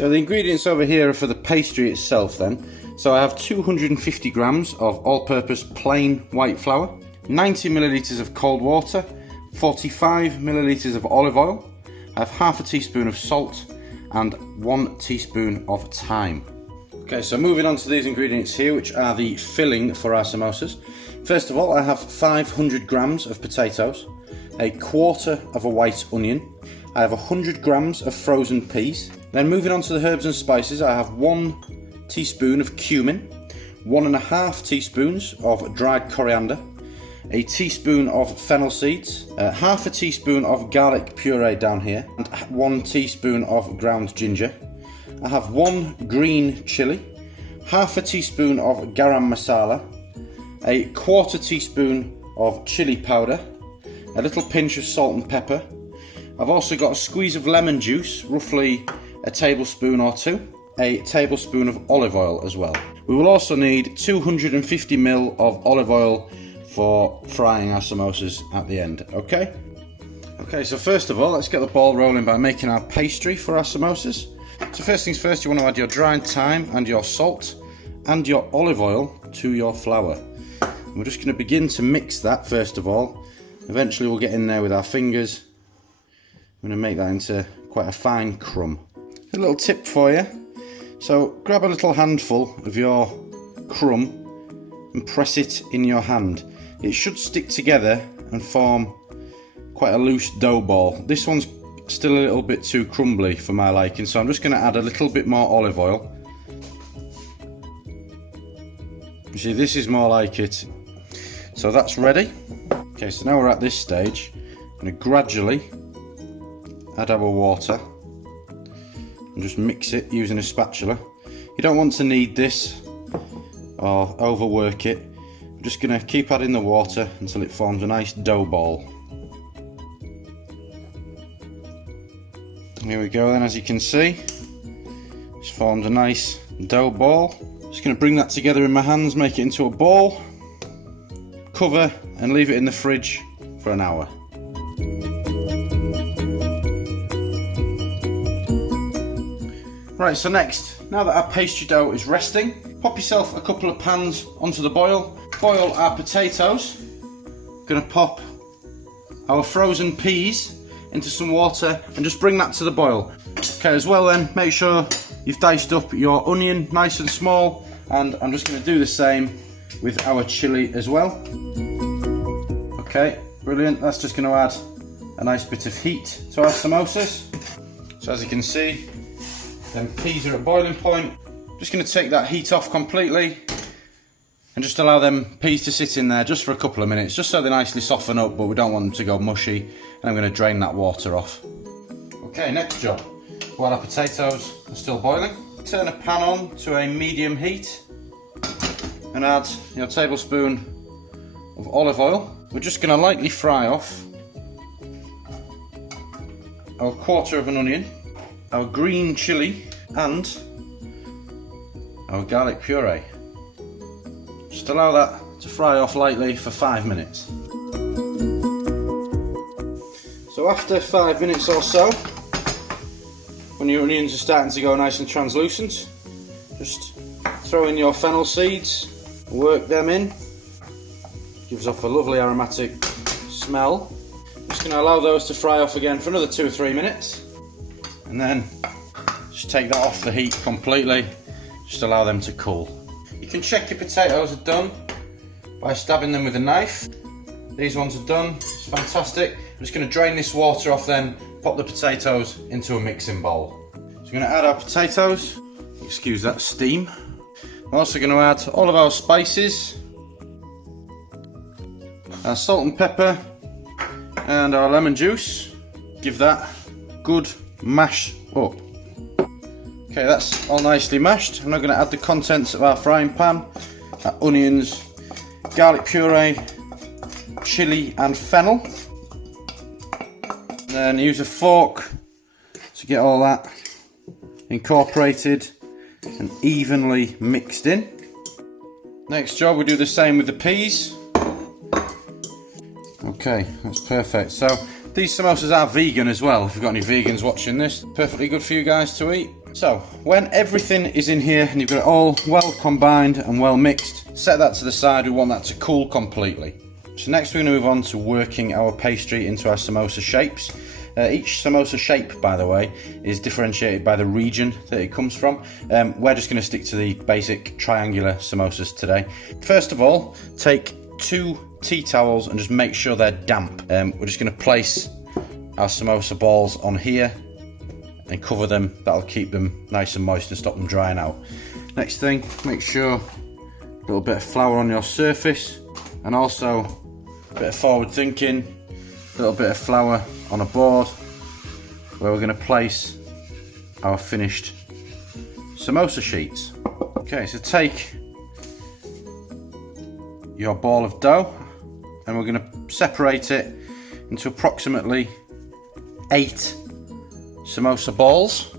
So the ingredients over here are for the pastry itself then. So I have 250 grams of all-purpose plain white flour, 90 millilitres of cold water, 45 millilitres of olive oil. I have half a teaspoon of salt and 1 teaspoon of thyme. Okay, so moving on to these ingredients here, which are the filling for our samosas. First of all, I have 500 grams of potatoes, a quarter of a white onion. I have 100 grams of frozen peas. Then moving on to the herbs and spices, I have 1 teaspoon of cumin, 1.5 teaspoons of dried coriander, a teaspoon of fennel seeds, half a teaspoon of garlic puree down here, and 1 teaspoon of ground ginger. I have 1 green chilli, half a teaspoon of garam masala, a quarter teaspoon of chili powder, a little pinch of salt and pepper. I've also got a squeeze of lemon juice, roughly a tablespoon or 2, a tablespoon of olive oil as well. We will also need 250 ml of olive oil for frying our samosas at the end, okay? Okay, so first of all, let's get the ball rolling by making our pastry for our samosas. So first things first, you want to add your dried thyme and your salt and your olive oil to your flour. And we're just going to begin to mix that first of all. Eventually we'll get in there with our fingers. I'm going to make that into quite a fine crumb. A little tip for you. So grab a little handful of your crumb and press it in your hand. It should stick together and form quite a loose dough ball. This one's still a little bit too crumbly for my liking, so I'm just going to add a little bit more olive oil. You see, this is more like it. So that's ready. Okay, so now we're at this stage. I'm going to gradually add our water and just mix it using a spatula. You don't want to knead this or overwork it. I'm just going to keep adding the water until it forms a nice dough ball. Here we go then, as you can see, it's formed a nice dough ball. Just going to bring that together in my hands, make it into a ball, cover and leave it in the fridge for an hour. Right, so next, now that our pastry dough is resting, pop yourself a couple of pans onto the boil. Boil our potatoes. Going to pop our frozen peas into some water and just bring that to the boil. Okay, as well then, make sure you've diced up your onion nice and small, and I'm just going to do the same with our chilli as well. Okay, brilliant. That's just going to add a nice bit of heat to our samosas. So as you can see, then peas are at boiling point. Just going to take that heat off completely and just allow them peas to sit in there just for a couple of minutes, just so they nicely soften up, but we don't want them to go mushy. And I'm going to drain that water off. Okay, next job. While our potatoes are still boiling, turn a pan on to a medium heat and add your tablespoon of olive oil. We're just going to lightly fry off our quarter of an onion, our green chilli and our garlic puree. Just allow that to fry off lightly for 5 minutes. So after 5 minutes or so, when your onions are starting to go nice and translucent, just throw in your fennel seeds, work them in. Gives off a lovely aromatic smell. Just going to allow those to fry off again for another 2 or 3 minutes, and then just take that off the heat completely. Just allow them to cool. You can check your potatoes are done by stabbing them with a knife. These ones are done, it's fantastic. I'm just going to drain this water off then, pop the potatoes into a mixing bowl. So we're going to add our potatoes, excuse that steam. We're also going to add all of our spices, our salt and pepper and our lemon juice. Give that good mash up. Okay, that's all nicely mashed. I'm now going to add the contents of our frying pan, our onions, garlic puree, chilli and fennel. And then use a fork to get all that incorporated and evenly mixed in. Next job, we do the same with the peas. Okay, that's perfect. So these samosas are vegan as well. If you've got any vegans watching this, perfectly good for you guys to eat. So when everything is in here and you've got it all well combined and well mixed, set that to the side. We want that to cool completely. So next we're going to move on to working our pastry into our samosa shapes. Each samosa shape, by the way, is differentiated by the region that it comes from. We're just going to stick to the basic triangular samosas today. First of all, take 2 tea towels and just make sure they're damp. We're just going to place our samosa balls on here and cover them. That'll keep them nice and moist and stop them drying out. Next thing, make sure a little bit of flour on your surface, and also a bit of forward thinking, a little bit of flour on a board where we're going to place our finished samosa sheets. Okay, so take your ball of dough and we're going to separate it into approximately 8 samosa balls.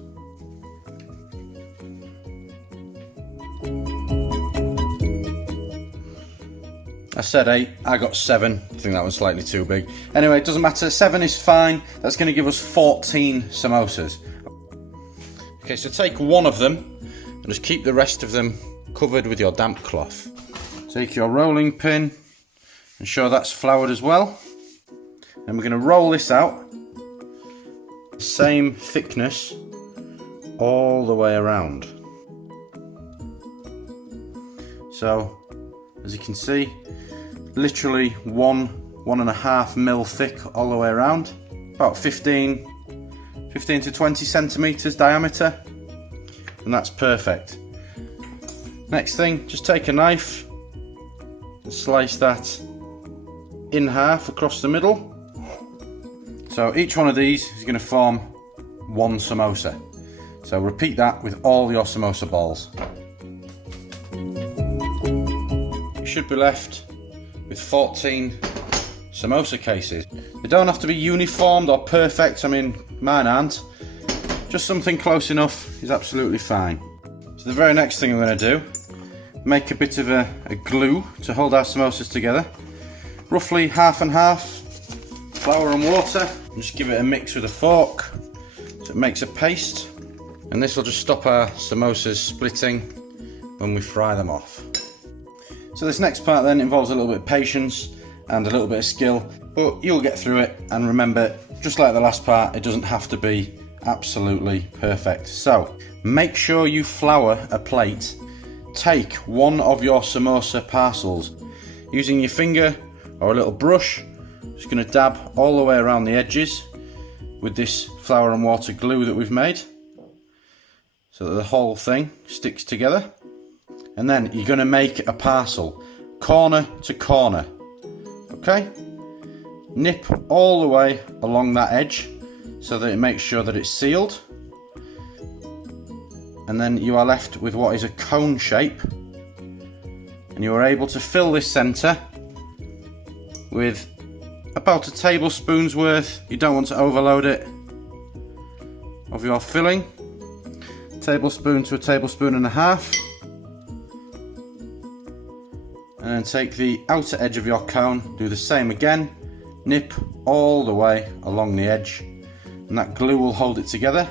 I said 8, I got 7. I think that was slightly too big. Anyway, it doesn't matter, 7 is fine. That's going to give us 14 samosas. Okay, so take one of them and just keep the rest of them covered with your damp cloth. Take your rolling pin, ensure that's floured as well. And we're going to roll this out, same thickness all the way around. So, as you can see, literally 1.5 mil thick all the way around, about 15 to 20 centimeters diameter, and that's perfect. Next thing, just take a knife and slice that in half across the middle. So each one of these is going to form 1 samosa. So repeat that with all your samosa balls. You should be left with 14 samosa cases. They don't have to be uniformed or perfect. I mean, mine aren't. Just something close enough is absolutely fine. So the very next thing I'm going to do, make a bit of a glue to hold our samosas together. Roughly half and half flour and water. And just give it a mix with a fork so it makes a paste. And this will just stop our samosas splitting when we fry them off. So this next part then involves a little bit of patience and a little bit of skill, but you'll get through it. And remember, just like the last part, it doesn't have to be absolutely perfect. So make sure you flour a plate. Take one of your samosa parcels. Using your finger or a little brush, just going to dab all the way around the edges with this flour and water glue that we've made so that the whole thing sticks together. And then you're going to make a parcel, corner to corner. Okay? Nip all the way along that edge so that it makes sure that it's sealed. And then you are left with what is a cone shape. And you are able to fill this centre with about a tablespoon's worth, you don't want to overload it, of your filling. Tablespoon to a tablespoon and a half. And then take the outer edge of your cone, do the same again, nip all the way along the edge, and that glue will hold it together.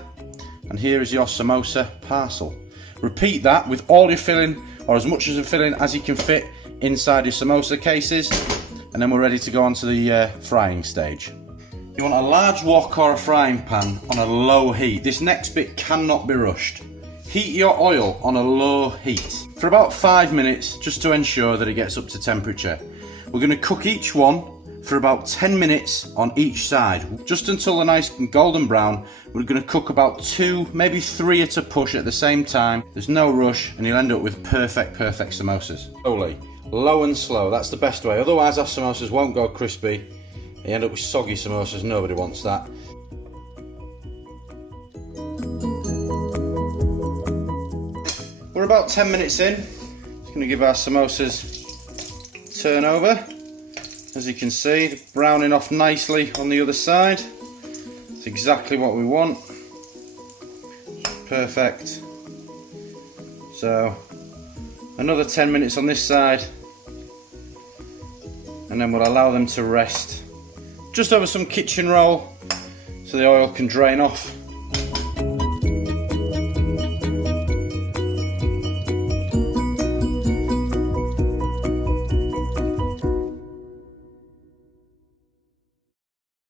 And here is your samosa parcel. Repeat that with all your filling, or as much of the filling as you can fit inside your samosa cases, and then we're ready to go on to the frying stage. You want a large wok or a frying pan on a low heat. This next bit cannot be rushed. Heat your oil on a low heat for about 5 minutes, just to ensure that it gets up to temperature. We're going to cook each one for about 10 minutes on each side, just until they're nice and golden brown. We're going to cook about 2, maybe 3 at a push at the same time. There's no rush, and you'll end up with perfect samosas. Slowly. Low and slow, that's the best way. Otherwise our samosas won't go crispy. You end up with soggy samosas, nobody wants that. We're about 10 minutes in. Just going to give our samosas a turn over. As you can see, they're browning off nicely on the other side. It's exactly what we want. Perfect. So, another 10 minutes on this side. And then we'll allow them to rest just over some kitchen roll so the oil can drain off.